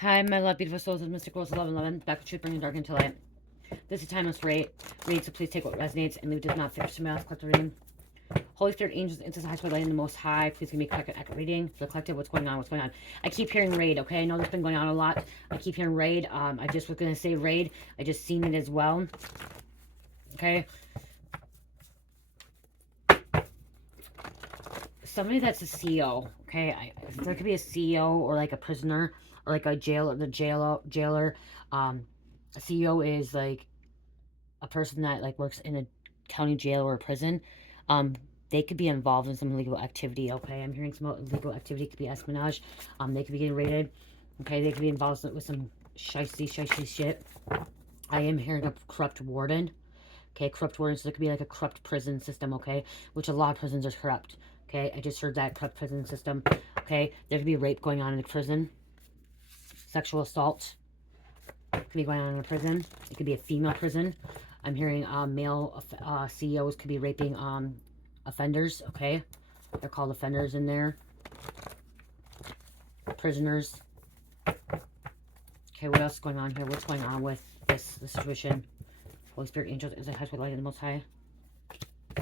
Hi, my love, beautiful souls of Mystic Rose 1111. Back with truth, bringing dark into light. This is timeless read, so please take what resonates and leave it does not fit to mouth. Collective reading. Holy Spirit, angels, into the high spirit light in the Most High. Please give me a correct and accurate reading. For the collective, what's going on? What's going on? I keep hearing raid. Okay, I know this has been going on a lot. I keep hearing raid. I just was gonna say raid. I just seen it as well. Okay. Somebody that's a CEO. Okay, there could be a CEO or like a prisoner or like a jailer. A CEO is like a person that like works in a county jail or a prison. They could be involved in some illegal activity. Okay, I'm hearing some illegal activity. It could be espionage. They could be getting raided. Okay, they could be involved with some shicey shit. I am hearing a corrupt warden. Okay, corrupt warden. So there could be like a corrupt prison system. Okay, which a lot of prisons are corrupt. Okay, I just heard that corrupt prison system. Okay, there could be rape going on in a prison, sexual assault could be going on in a prison. It could be a female prison. I'm hearing male CEOs could be raping offenders. Okay, they're called offenders in there. Prisoners. Okay, what else is going on here? What's going on with this situation? Holy Spirit, angels, is it high spirit light of the Most High?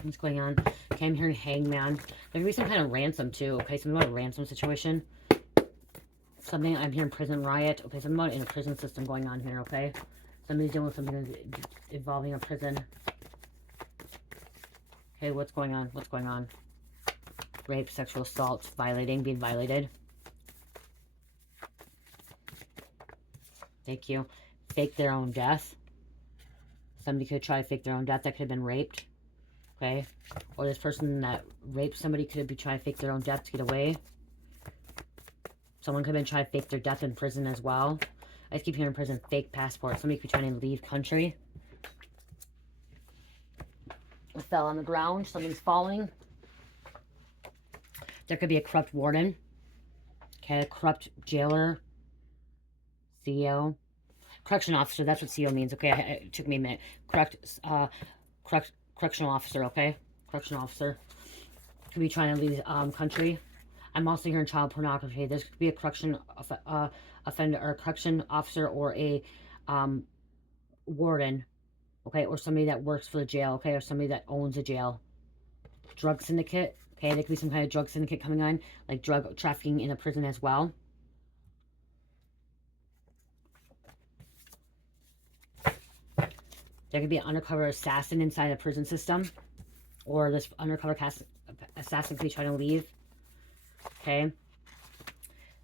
What's going on? Okay, I'm hearing hangman. There could be some kind of ransom too. Okay, something about a ransom situation. Something, I'm hearing prison riot. Okay, something about in a prison system going on here. Okay, somebody's dealing with something involving a prison. Okay, what's going on? What's going on? Rape, sexual assault, violating, being violated. Thank you. Fake their own death. Somebody could try to fake their own death that could have been raped. Okay. Or this person that raped somebody could be trying to fake their own death to get away. Someone could have been trying to fake their death in prison as well. I keep hearing prison, fake passport. Somebody could be trying to leave country. It fell on the ground. Something's falling. There could be a corrupt warden. Okay, a corrupt jailer. CEO. Correction officer, that's what CEO means. Okay, it took me a minute. Correctional officer, okay? Correctional officer. Could be trying to leave country. I'm also hearing child pornography. This could be a correction offender or a correction officer or a warden, okay? Or somebody that works for the jail, okay? Or somebody that owns a jail. Drug syndicate, okay? There could be some kind of drug syndicate coming on, like drug trafficking in a prison as well. There could be an undercover assassin inside the prison system. Or this undercover assassin could be trying to leave. Okay.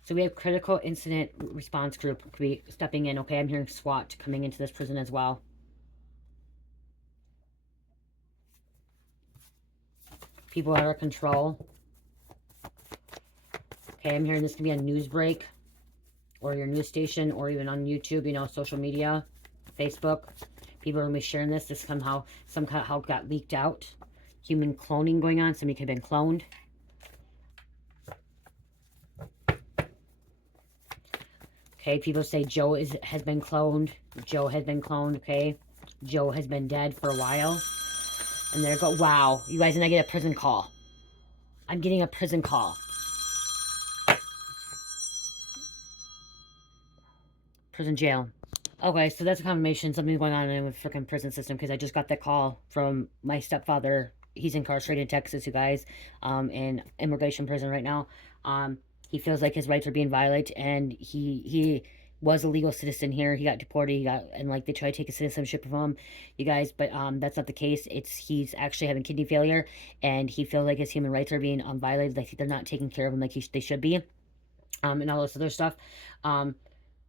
So we have critical incident response group could be stepping in. Okay, I'm hearing SWAT coming into this prison as well. People out of control. Okay, I'm hearing this could be a news break. Or your news station. Or even on YouTube, you know, social media. Facebook. People are going to be sharing this. This somehow got leaked out. Human cloning going on. Somebody could have been cloned. Okay, people say Joe has been cloned. Joe has been cloned, okay? Joe has been dead for a while. And there go, wow, you guys, and I get a prison call. I'm getting a prison call. Prison jail. Okay, so that's a confirmation. Something's going on in the freaking prison system because I just got that call from my stepfather. He's incarcerated in Texas, you guys, in immigration prison right now. He feels like his rights are being violated, and he was a legal citizen here. He got deported. And like they try to take his citizenship from him, you guys. But that's not the case. He's actually having kidney failure, and he feels like his human rights are being violated. Like they're not taking care of him like they should be, and all this other stuff.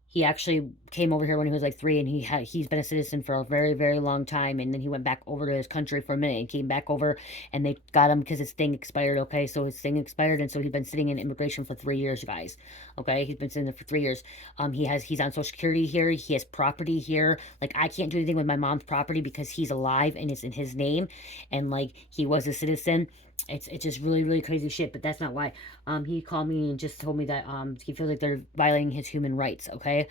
He actually came over here when he was like 3, and he's been a citizen for a very, very long time. And then he went back over to his country for a minute and came back over, and they got him because his thing expired. Okay, so his thing expired, and so he's been sitting in immigration for 3 years, you guys. Okay, he's been sitting there for 3 years. He's on Social Security here. He has property here. Like I can't do anything with my mom's property because he's alive and it's in his name, and like he was a citizen. It's just really, really crazy shit, but that's not why. He called me and just told me that he feels like they're violating his human rights, okay?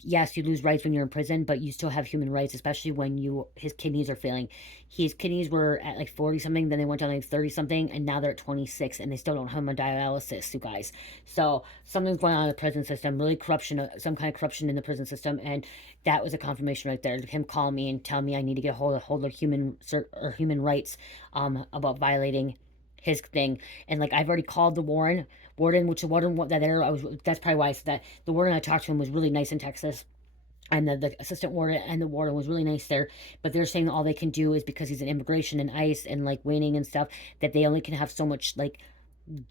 yes, you lose rights when you're in prison, but you still have human rights, especially when his kidneys are failing. His kidneys were at like 40 something, then they went down to like 30 something, and now they're at 26, and they still don't have him on dialysis, you guys. So something's going on in the prison system, really corruption, some kind of corruption in the prison system, and that was a confirmation right there. Him calling me and telling me I need to get a hold of human rights, about violating his thing. And like I've already called the warden, which the warden that there I was, that's probably why I said that. The warden I talked to him was really nice in Texas, and the assistant warden and the warden was really nice there. But they're saying all they can do is because he's in immigration and ICE and like waiting and stuff, that they only can have so much, like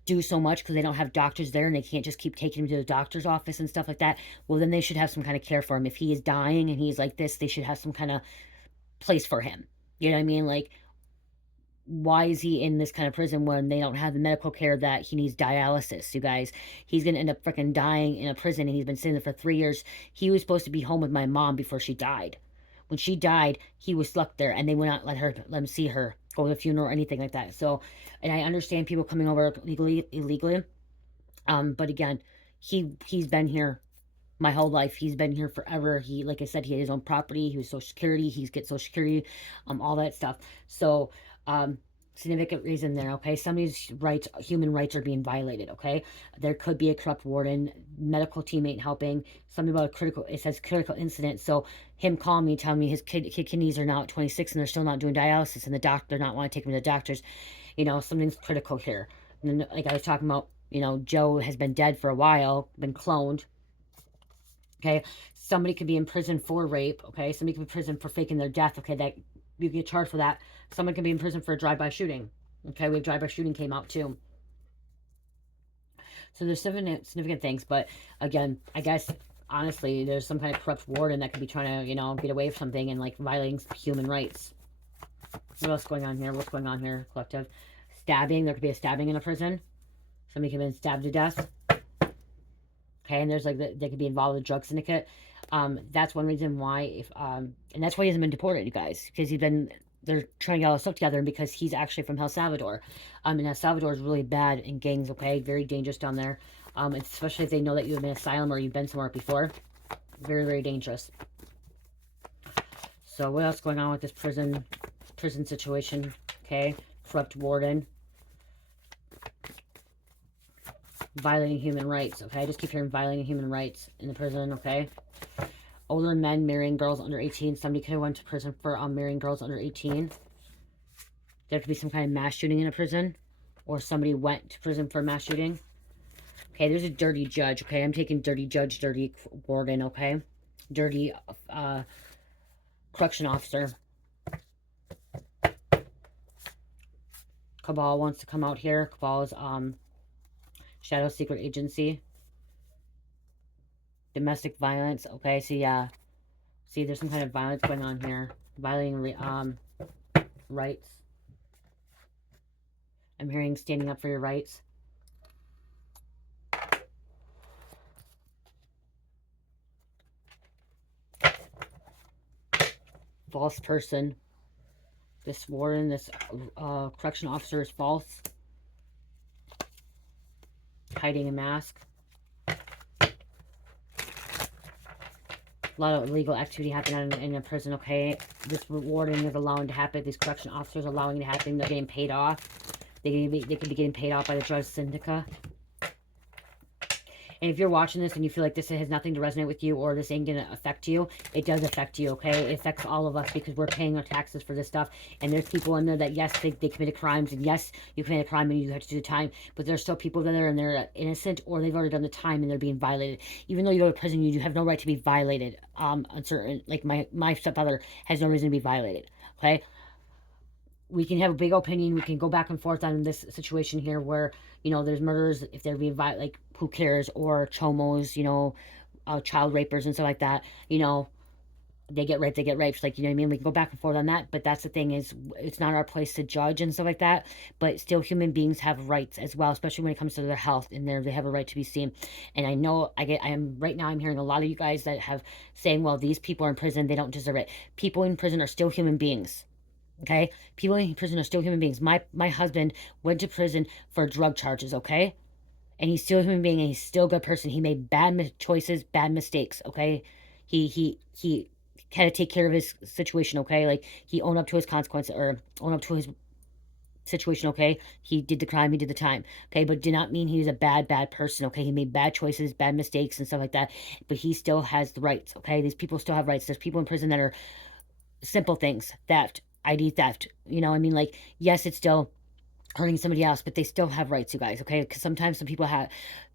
do so much, because they don't have doctors there and they can't just keep taking him to the doctor's office and stuff like that. Well, then they should have some kind of care for him. If he is dying and he's like this, they should have some kind of place for him. You know what I mean? Like, why is he in this kind of prison when they don't have the medical care that he needs? Dialysis, you guys. He's gonna end up freaking dying in a prison, and he's been sitting there for 3 years. He was supposed to be home with my mom before she died. When she died, he was stuck there, and they would not let him see her, go to the funeral or anything like that. So, and I understand people coming over illegally. But again, he's been here my whole life. He's been here forever. He, like I said, he had his own property. He was Social Security. He's get Social Security, all that stuff. So, significant reason there. Okay, somebody's rights, human rights, are being violated. Okay, there could be a corrupt warden, medical team ain't helping. Something about a critical. It says critical incident. So him calling me, telling me his kidneys are now at 26 and they're still not doing dialysis, and the doctor not want to take him to the doctors. Something's critical here. And then, like I was talking about, Joe has been dead for a while, been cloned. Okay, somebody could be in prison for rape. Okay, somebody could be in prison for faking their death. Okay, that you get charged for that. Someone could be in prison for a drive-by shooting. Okay, we have drive-by shooting came out too. So there's significant things, but again, I guess honestly, there's some kind of corrupt warden that could be trying to, get away with something and like violating human rights. What else going on here? What's going on here, collective? Stabbing. There could be a stabbing in a prison. Somebody could have been stabbed to death. Okay, and there's like they could be involved with a drug syndicate. That's one reason why, and that's why he hasn't been deported, you guys, because they're trying to get all this stuff together, and because he's actually from El Salvador. And El Salvador is really bad in gangs. Okay, very dangerous down there. Especially if they know that you have been asylum or you've been somewhere before. Very, very dangerous. So what else going on with this prison situation? Okay, corrupt warden, violating human rights. Okay, I just keep hearing violating human rights in the prison. Okay, older men marrying girls under 18. Somebody could have went to prison for marrying girls under 18. There could be some kind of mass shooting in a prison, or somebody went to prison for a mass shooting. Okay, there's a dirty judge. Okay, I'm taking dirty judge, dirty warden. Okay, dirty correction officer. Cabal wants to come out here. Cabal is Shadow Secret Agency. Domestic violence. Okay, so yeah. See, there's some kind of violence going on here. Violating rights. I'm hearing standing up for your rights. False person. This warden, this correction officer is false. Hiding a mask. A lot of illegal activity happening in a prison. Okay, this warden is allowing to happen. These correction officers are allowing it to happen. They're getting paid off. They could be getting paid off by the drug syndicate. And if you're watching this and you feel like this has nothing to resonate with you, or this ain't going to affect you, it does affect you, okay? It affects all of us, because we're paying our taxes for this stuff. And there's people in there that, yes, they committed crimes, and yes, you committed a crime and you have to do the time, but there's still people that are in there innocent, or they've already done the time and they're being violated. Even though you go to prison, you have no right to be violated. Uncertain, like my stepfather has no reason to be violated, okay? We can have a big opinion. We can go back and forth on this situation here where, there's murders, if they're being violated, like, who cares? Or chomos, child rapers and stuff like that, they get raped, like, you know what I mean? We can go back and forth on that, but that's the thing, is it's not our place to judge and stuff like that, but still human beings have rights as well, especially when it comes to their health, and they have a right to be seen. And I know right now I'm hearing a lot of you guys that have saying, well, these people are in prison, they don't deserve it. People in prison are still human beings. Okay, people in prison are still human beings. My husband went to prison for drug charges. Okay, And he's still a human being, and he's still a good person. He made bad choices, bad mistakes, okay? He had to take care of his situation, okay? Like, he owned up to his consequences, or owned up to his situation, okay? He did the crime, he did the time, okay? But it did not mean he was a bad person, okay? He made bad choices, bad mistakes, and stuff like that. But he still has the rights, okay? These people still have rights. There's people in prison that are simple things, theft, ID theft. You know, I mean, like, yes, it's still hurting somebody else, but they still have rights, you guys, okay? Because sometimes some people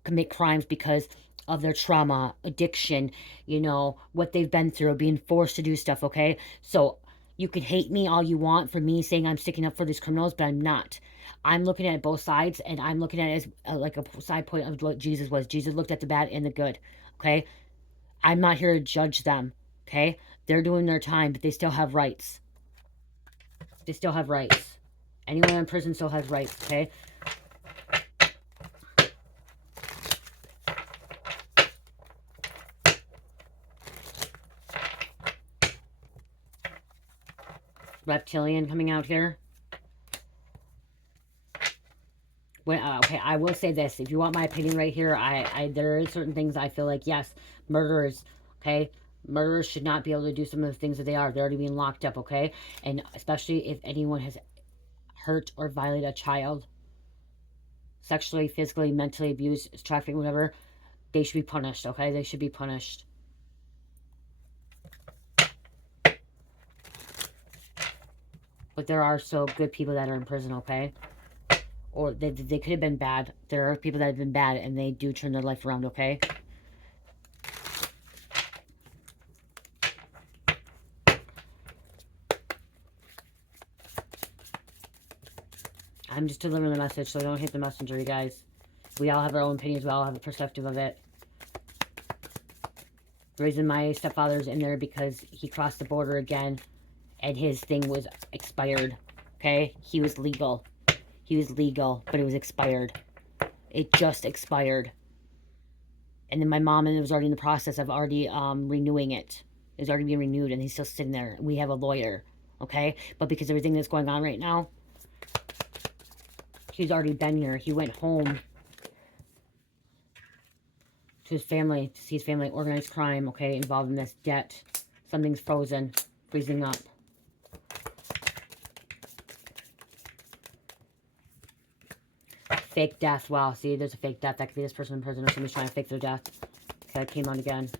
commit crimes because of their trauma, addiction, you know, what they've been through, being forced to do stuff, okay? So you can hate me all you want for me saying I'm sticking up for these criminals, but I'm not. I'm looking at both sides, and I'm looking at it as like a side point of what Jesus was. Jesus looked at the bad and the good, okay? I'm not here to judge them, okay? They're doing their time, but they still have rights. They still have rights. Anyone in prison still has rights, okay? Reptilian coming out here. When, okay, I will say this. If you want my opinion right here, there are certain things I feel like, yes, murderers, okay? Murderers should not be able to do some of the things that they are. They're already being locked up, okay? And especially if anyone has hurt or violated a child, sexually, physically, mentally abused, trafficking, whatever, they should be punished, okay? They should be punished. But there are so good people that are in prison, okay? Or they could have been bad. There are people that have been bad, and they do turn their life around, okay? I'm just delivering the message, so don't hit the messenger, you guys. We all have our own opinions. We all have a perspective of it. The reason my stepfather's in there because he crossed the border again, and his thing was expired, okay? He was legal. He was legal, but it was expired. It just expired. And then my mom, and it was already in the process of already renewing it. It was already being renewed, and he's still sitting there. We have a lawyer, okay? But because everything that's going on right now, he's already been here. He went home to his family, to see his family, organized crime, okay, involved in this debt. Something's frozen, freezing up. Fake death. Wow, see, there's a fake death. That could be this person in prison, or somebody's trying to fake their death. Okay, that came out again.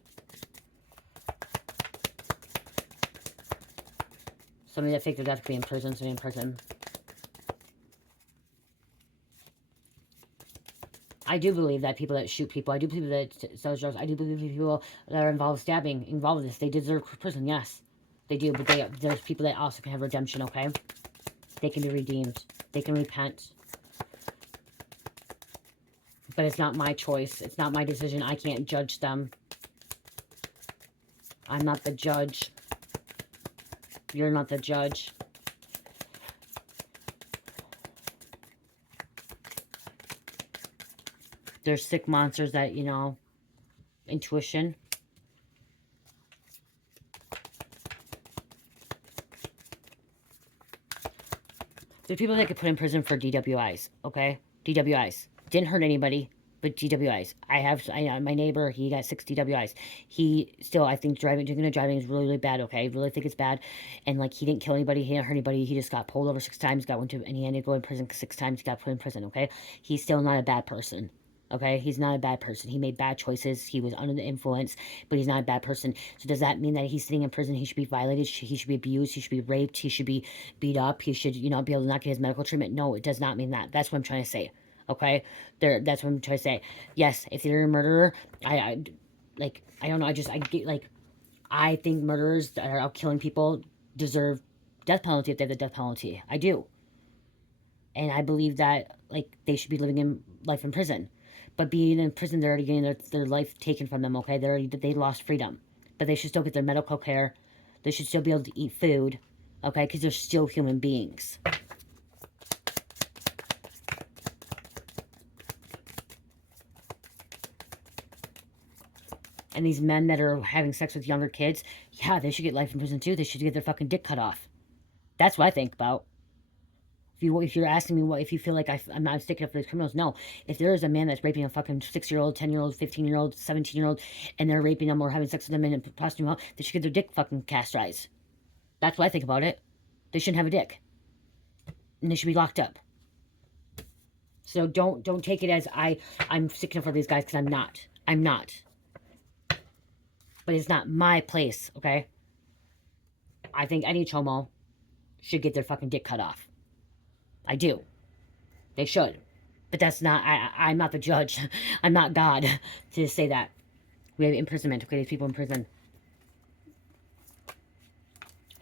Somebody that faked their death could be in prison, somebody in prison. I do believe that people that shoot people, I do believe that sell drugs, I do believe people that are involved with stabbing, involved with this, they deserve prison, yes. They do, but there's people that also can have redemption, okay? They can be redeemed. They can repent. But it's not my choice. It's not my decision. I can't judge them. I'm not the judge. You're not the judge. There's sick monsters that, you know, intuition. There's people that get put in prison for DWIs, okay? DWIs. Didn't hurt anybody, but DWIs. My neighbor, he got 6 DWIs. He still, I think, drinking and driving is really, really bad, okay? I really think it's bad. And, like, he didn't kill anybody, he didn't hurt anybody. He just got pulled over 6 times, and he had to go in prison 6 times. He got put in prison, okay? He's still not a bad person. Okay, he's not a bad person. He made bad choices. He was under the influence, but he's not a bad person. So does that mean that he's sitting in prison? He should be violated. He should be abused. He should be raped. He should be beat up. He should, you know, be able to not get his medical treatment. No, it does not mean that. That's what I'm trying to say. Okay, that's what I'm trying to say. Yes, if you're a murderer, I don't know. I think murderers that are out killing people deserve death penalty if they have the death penalty. I do, and I believe that, like, they should be living in life in prison. But being in prison, they're already getting their life taken from them, okay? They lost freedom. But they should still get their medical care. They should still be able to eat food, okay? Because they're still human beings. And these men that are having sex with younger kids, yeah, they should get life in prison too. They should get their fucking dick cut off. That's what I think about. If you're asking me if you feel like I'm not sticking up for these criminals, no. If there is a man that's raping a fucking 6-year-old, 10-year-old, 15-year-old, 17-year-old, and they're raping them or having sex with them and prostituting them out, they should get their dick fucking castrized. That's what I think about it. They shouldn't have a dick, and they should be locked up. So don't take it as I'm sticking up for these guys, because I'm not. I'm not. But it's not my place, okay? I think any chomo should get their fucking dick cut off. I do. They should. But that's not, I'm not the judge. I'm not God to say that. We have imprisonment, okay? There's people in prison.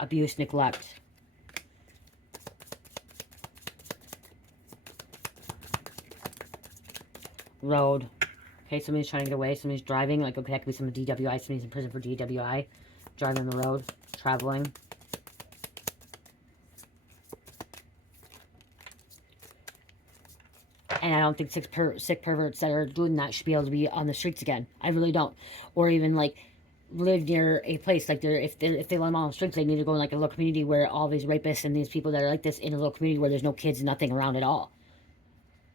Abuse, neglect. Road. Okay, somebody's trying to get away. Somebody's driving. Like, okay, that could be some DWI. Somebody's in prison for DWI. Driving on the road. Traveling. And I don't think sick perverts that are doing that should be able to be on the streets again. I really don't. Or even, like, live near a place. Like, if they let them on the streets, they need to go in, like, a little community where all these rapists and these people that are like this, in a little community where there's no kids, nothing around at all.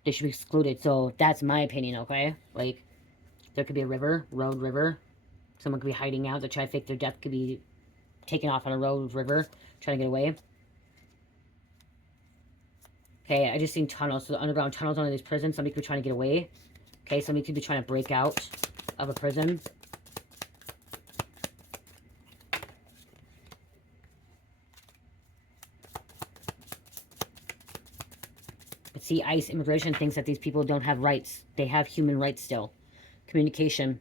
They should be excluded. So that's my opinion, okay? Like, there could be a river. Someone could be hiding out. They try to fake their death, could be taken off on a river, trying to get away. Okay, I just seen tunnels. So the underground tunnels under these prisons. Somebody could be trying to get away. Okay, somebody could be trying to break out of a prison. But see, ICE immigration thinks that these people don't have rights. They have human rights still. Communicating.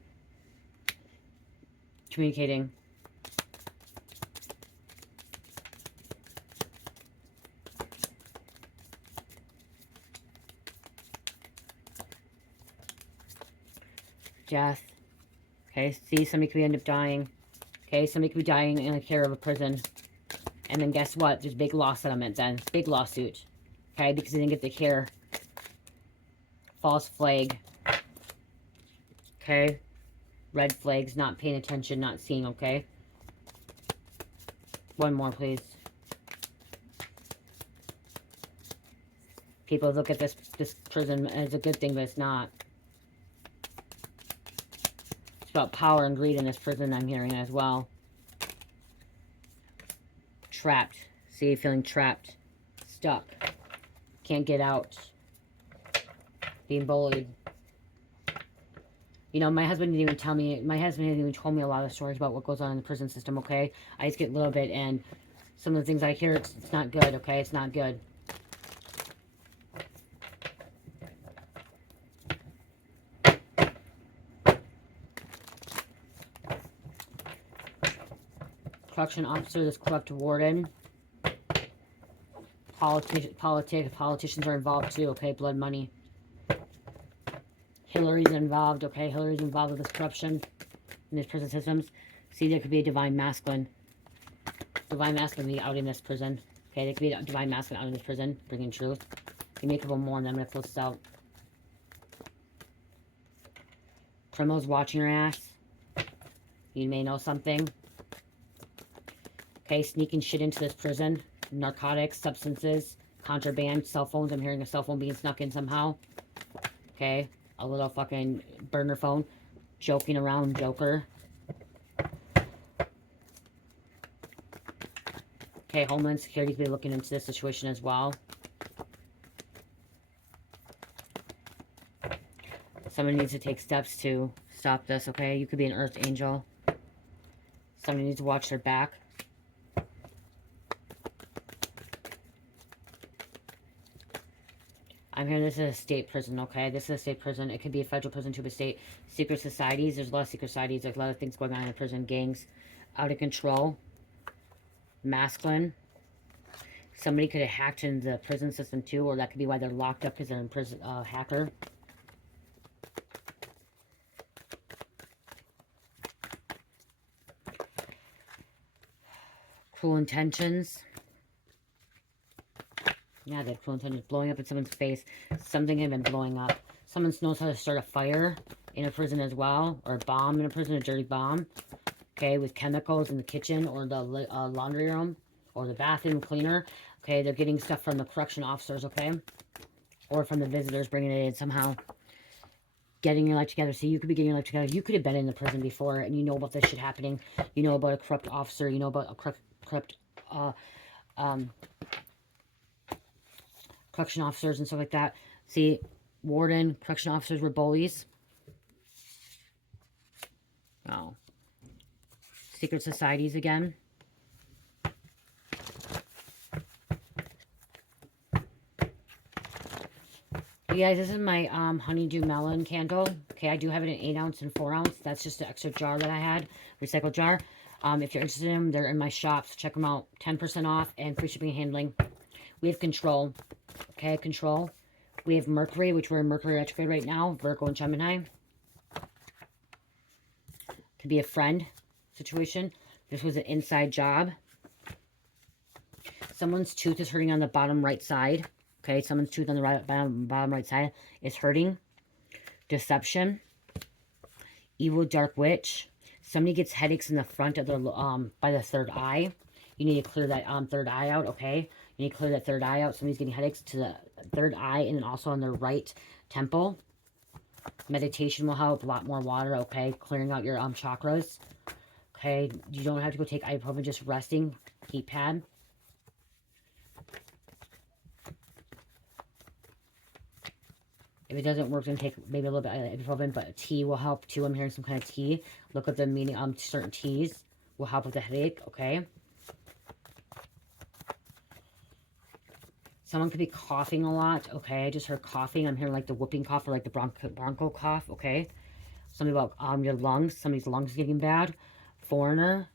Death. Okay, see, somebody could end up dying. Okay, somebody could be dying in the care of a prison. And then guess what? There's big law settlement then. Big lawsuit. Okay, because they didn't get the care. False flag. Okay. Red flags, not paying attention, not seeing, okay? One more, please. People look at this prison as a good thing, but it's not. It's about power and greed in this prison, I'm hearing as well. Trapped. See, feeling trapped. Stuck. Can't get out. Being bullied. You know, my husband didn't even tell me, my husband hasn't even told me a lot of stories about what goes on in the prison system, okay? I just get a little bit, and some of the things I hear, it's not good, okay? It's not good. Correction officer, this corrupt warden. Politicians are involved too, okay? Blood money. Hillary's involved, okay? Hillary's involved with this corruption in these prison systems. See, there could be a divine masculine. Divine masculine be out in this prison. Okay, there could be a divine masculine out in this prison, bringing truth. Give me a couple more, and then I'm going to close this out. Criminals watching your ass. You may know something. Okay, sneaking shit into this prison. Narcotics, substances, contraband, cell phones. I'm hearing a cell phone being snuck in somehow. Okay, a little fucking burner phone. Joking around, joker. Okay, Homeland Security could be looking into this situation as well. Someone needs to take steps to stop this, okay? You could be an earth angel. Somebody needs to watch their back. I'm hearing this is a state prison, okay? This is a state prison. It could be a federal prison to a state. Secret societies. There's a lot of secret societies. There's a lot of things going on in the prison. Gangs. Out of control. Masculine. Somebody could have hacked into the prison system too, or that could be why they're locked up, because they're in prison. Hacker. Cruel intentions. Yeah, they have cruel intentions. Blowing up in someone's face. Something had been blowing up. Someone knows how to start a fire in a prison as well. Or a bomb in a prison, a dirty bomb. Okay, with chemicals in the kitchen or the laundry room. Or the bathroom cleaner. Okay, they're getting stuff from the correction officers, okay? Or from the visitors bringing it in somehow. Getting your life together. See, you could be getting your life together. You could have been in the prison before and you know about this shit happening. You know about a corrupt officer. You know about a corrupt correction officers and stuff like that. See, warden, correction officers were bullies. Oh. Secret societies again. You guys, this is my honeydew melon candle. Okay, I do have it in 8 ounce and 4 ounce. That's just the extra jar that I had, recycled jar. If you're interested in them, they're in my shops. Check them out. 10% off and free shipping and handling. We have control. Okay, control. We have Mercury, which we're in Mercury retrograde right now. Virgo and Gemini. Could be a friend situation. This was an inside job. Someone's tooth is hurting on the bottom right side. Okay, someone's tooth on the bottom right side is hurting. Deception. Evil dark witch. Somebody gets headaches in the front of their by the third eye. You need to clear that third eye out, okay? You need to clear that third eye out. Somebody's getting headaches to the third eye and then also on their right temple. Meditation will help. A lot more water, okay? Clearing out your chakras. Okay, you don't have to go take ibuprofen, just resting. Heat pad. If it doesn't work, then take maybe a little bit of ibuprofen, but tea will help too. I'm hearing some kind of tea. Look at the meaning. Certain teas will help with the headache, okay? Someone could be coughing a lot, okay? I just heard coughing. I'm hearing like the whooping cough or like the broncho cough, okay? Something about your lungs. Somebody's lungs getting bad. Foreigner.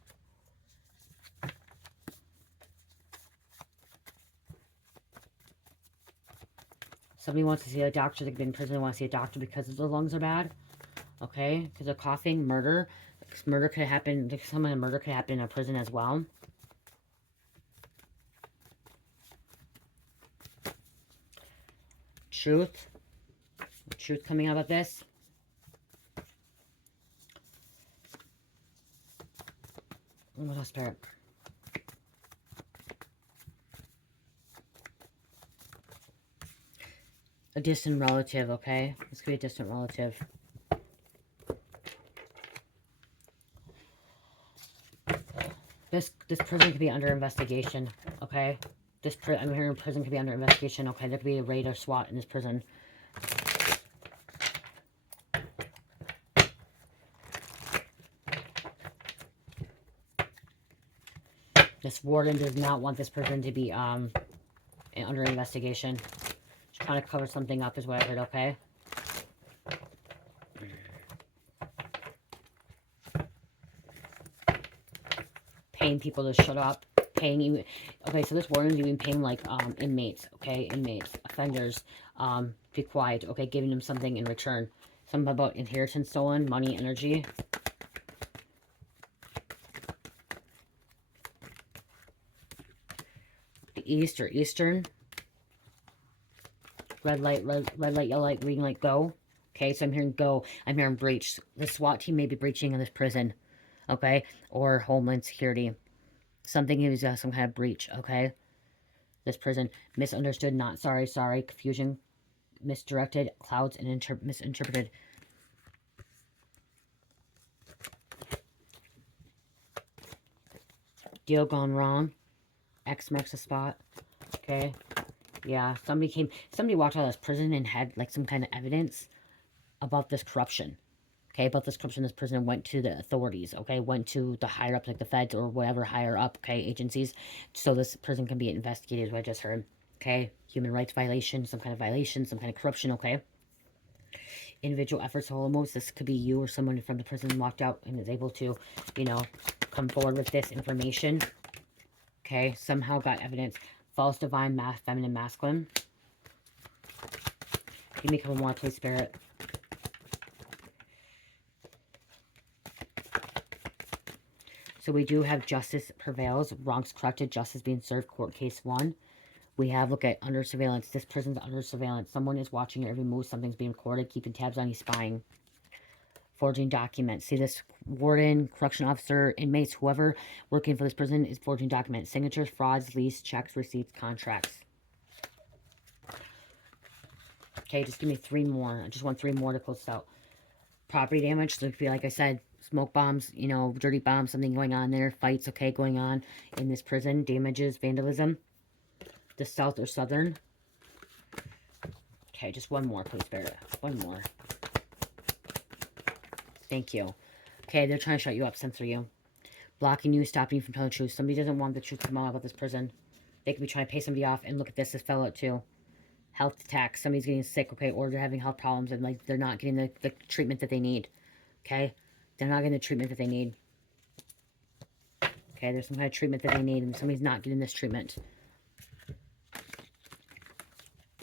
Somebody wants to see a doctor. They've been in prison. They want to see a doctor because their lungs are bad. Okay? Because they're coughing. Murder. Murder could happen. Some of the murder could happen in a prison as well. Truth. Truth coming out of this. What else, Spirit? A distant relative, okay? This could be a distant relative. This prison could be under investigation, okay? I'm hearing prison could be under investigation, okay? There could be a raid or SWAT in this prison. This warden does not want this prison to be under investigation. Just trying to cover something up is what I heard, okay? Paying people to shut up. Paying, okay, so this warden is even paying like inmates, okay? Inmates, offenders, be quiet, okay? Giving them something in return. Something about inheritance stolen, money, energy. The East or Eastern. Red light, yellow light, green light, go. Okay, so I'm hearing go. I'm hearing breach. The SWAT team may be breaching in this prison. Okay, or Homeland Security. Something is some kind of breach, okay? This prison. Misunderstood, not sorry, confusion, misdirected, clouds, and misinterpreted. Deal gone wrong. X marks the spot. Okay. Yeah, somebody walked out of this prison and had like some kind of evidence about this corruption. Okay, about this corruption, this prison went to the authorities, okay? Went to the higher up, like the feds or whatever higher up, okay, agencies. So this prison can be investigated, is what I just heard. Okay, human rights violation, some kind of corruption, okay? Individual efforts to almost, this could be you or someone from the prison walked out and is able to, you know, come forward with this information. Okay, somehow got evidence. False, divine, feminine, masculine. Give me a couple more, please, Spirit. So we do have justice prevails, wrongs corrected, justice being served, court case 1. We have, look at under surveillance. This prison's under surveillance. Someone is watching your every move. Something's being recorded, keeping tabs on you, spying. forging documents. See this warden, correction officer, inmates, whoever working for this prison is forging documents. Signatures, frauds, lease, checks, receipts, contracts. Okay, just give me 3 more. I just want 3 more to close this out. Property damage, so like I said, smoke bombs, you know, dirty bombs, something going on there. Fights, okay, going on in this prison. Damages, vandalism. The south or southern. Okay, just 1 more, please, Spirit. 1 more. Thank you. Okay, they're trying to shut you up, censor you. Blocking you, stopping you from telling the truth. Somebody doesn't want the truth to come out about this prison. They could be trying to pay somebody off. And look at this, this fell out too. Health attacks. Somebody's getting sick, okay, or they're having health problems and like they're not getting the treatment that they need. Okay? They're not getting the treatment that they need. Okay, there's some kind of treatment that they need and somebody's not getting this treatment.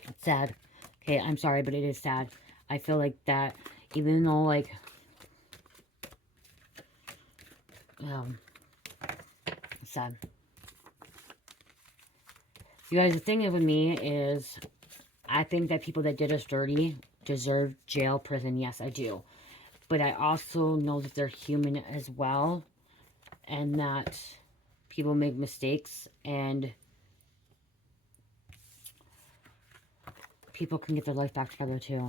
It's sad. Okay, I'm sorry, but it is sad. I feel like that, even though like it's sad. You guys, the thing with me is I think that people that did us dirty deserve jail, prison. Yes, I do. But I also know that they're human as well. And that people make mistakes. And people can get their life back together too.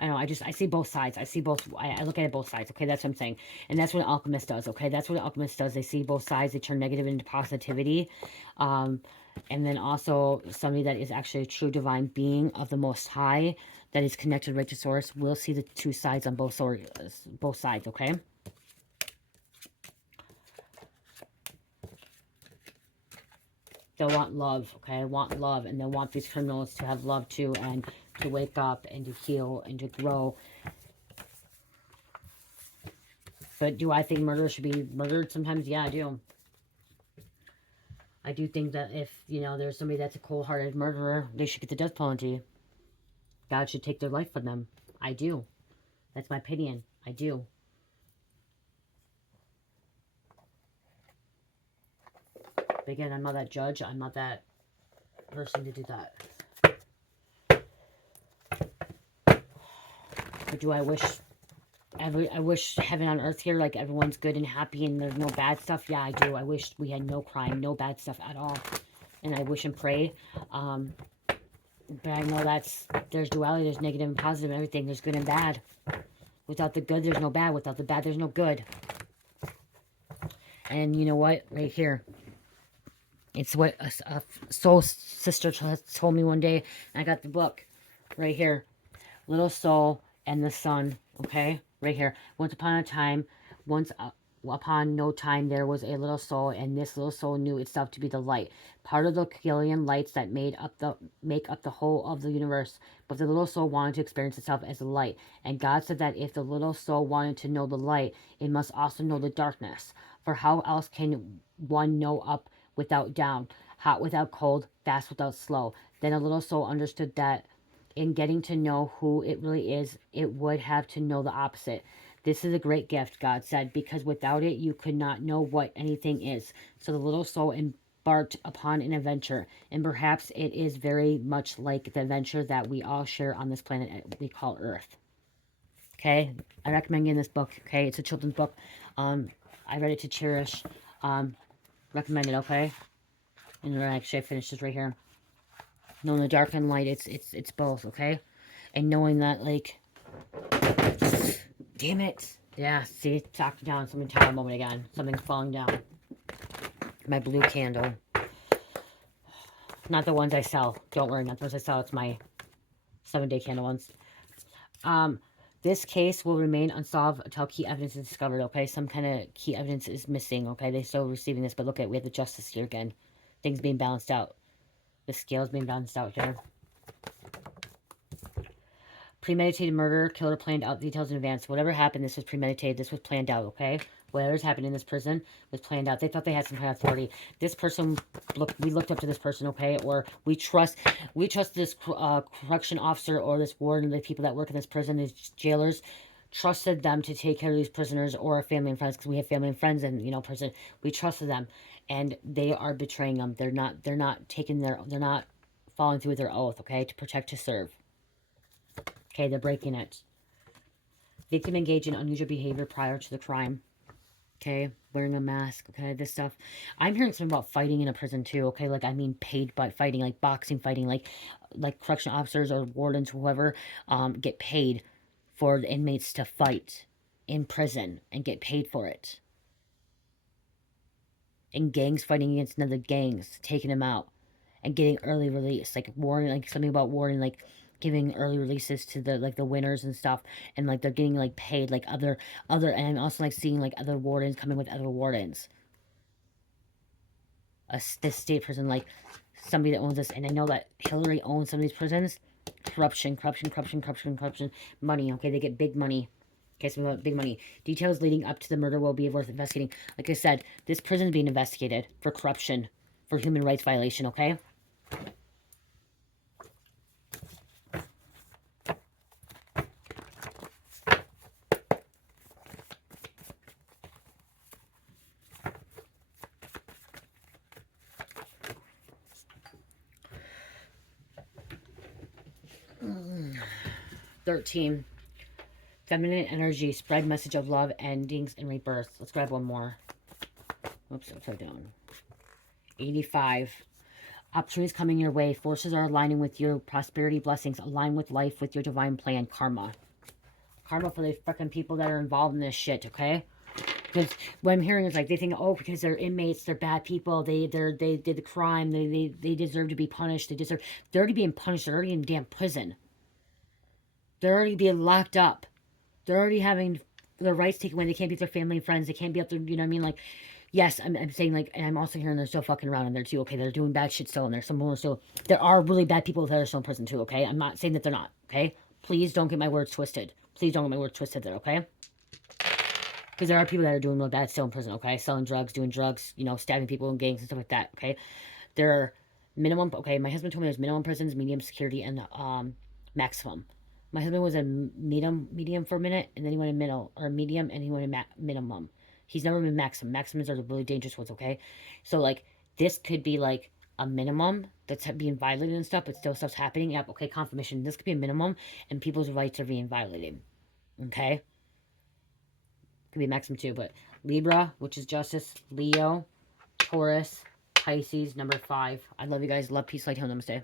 I know, I see both sides. I see both, I look at it both sides, okay? That's what I'm saying. And that's what an alchemist does, okay? That's what an alchemist does. They see both sides. They turn negative into positivity. And then also somebody that is actually a true divine being of the Most High that is connected right to Source will see the 2 sides on both sides, okay? They'll want love, okay? Want love, and they'll want these criminals to have love too, and to wake up, and to heal, and to grow. But do I think murderers should be murdered sometimes? Yeah, I do. I do think that if, you know, there's somebody that's a cold-hearted murderer, they should get the death penalty. God should take their life from them. I do. That's my opinion. I do. But again, I'm not that judge. I'm not that person to do that. But do I wish I wish heaven on earth here, like everyone's good and happy and there's no bad stuff? Yeah, I do. I wish we had no crime, no bad stuff at all. And I wish and pray. But I know there's duality, there's negative and positive and everything. There's good and bad. Without the good, there's no bad. Without the bad, there's no good. And you know what? Right here. It's what a soul sister told me one day. And I got the book right here. Little Soul and the Sun. Okay? Right here. Once upon no time, there was a little soul, and this little soul knew itself to be the light, part of the Killian lights that make up the whole of the universe. But the little soul wanted to experience itself as the light, and God said that if the little soul wanted to know the light, it must also know the darkness. For how else can one know up without down, hot without cold, fast without slow? Then a little soul understood that in getting to know who it really is, it would have to know the opposite. This is a great gift, God said, because without it, you could not know what anything is. So the little soul embarked upon an adventure, and perhaps it is very much like the adventure that we all share on this planet we call Earth. Okay? I recommend getting this book, okay? It's a children's book. I read it to cherish. Recommend it, okay? And actually, I finished this right here. Knowing the dark and light, it's both, okay? And knowing that, like, damn it. Yeah, see, it's knocked down. Something tower moment again. Something's falling down. My blue candle. Not the ones I sell. Don't worry, not the ones I sell. It's my 7-day candle ones. This case will remain unsolved until key evidence is discovered, okay? Some kind of key evidence is missing, okay? They're still receiving this, but look at, we have the justice here again. Things being balanced out. The scales being balanced out here. Premeditated murder, killer planned out details in advance. Whatever happened, this was premeditated. This was planned out, okay? Whatever's happened in this prison was planned out. They thought they had some kind of authority. This person, we looked up to this person, okay? Or we trust this correction officer or this warden, the people that work in this prison, these jailers, trusted them to take care of these prisoners or our family and friends, because we have family and friends in, you know, prison. We trusted them, and they are betraying them. They're not following through with their oath, okay, to protect, to serve. Okay, they're breaking it. Victim engaged in unusual behavior prior to the crime. Okay, wearing a mask. Okay, this stuff. I'm hearing something about fighting in a prison too. Okay, like I mean paid by fighting, like boxing fighting, like correction officers or wardens, whoever, get paid for the inmates to fight in prison and get paid for it. And gangs fighting against another gangs, taking them out and getting early release, like warning, like something about warning, like giving early releases to the like the winners and stuff, and like they're getting like paid like other, and I'm also like seeing like other wardens coming with other wardens. This state prison, like somebody that owns this, and I know that Hillary owns some of these prisons. Corruption, money. Okay, they get big money. Okay, something about big money. Details leading up to the murder will be worth investigating. Like I said, this prison is being investigated for corruption, for human rights violation. Okay. 13. Feminine energy, spread message of love, endings, and rebirth. Let's grab one more. Oops, upside down. 85. Opportunities coming your way. Forces are aligning with your prosperity, blessings. Align with life, with your divine plan. Karma. Karma for the fucking people that are involved in this shit, okay? Because what I'm hearing is like they think, oh, because they're inmates, they're bad people, they did the crime, they deserve to be punished, they're already being punished, they're already in damn prison. They're already being locked up. They're already having their rights taken away. They can't be with their family and friends. They can't be up there, you know what I mean? Like, yes, I'm saying, like, and I'm also hearing they're still fucking around in there too, okay? They're doing bad shit still in there. Some more still, there are really bad people that are still in prison too, okay? I'm not saying that they're not, okay? Please don't get my words twisted. Please don't get my words twisted there, okay? Because there are people that are doing real bad still in prison, okay? Selling drugs, doing drugs, you know, stabbing people in gangs and stuff like that, okay? There are minimum, okay, my husband told me there's minimum prisons, medium security, and maximum. My husband was a medium for a minute, and then he went in middle, or medium, and he went in minimum. He's never been maximum. Maximums are the really dangerous ones, okay? So, like, this could be, like, a minimum that's being violated and stuff, but still stuff's happening. Yep, okay, confirmation. This could be a minimum, and people's rights are being violated, okay? Could be maximum too, but Libra, which is justice, Leo, Taurus, Pisces, number 5. I love you guys. Love, peace, light, health, namaste.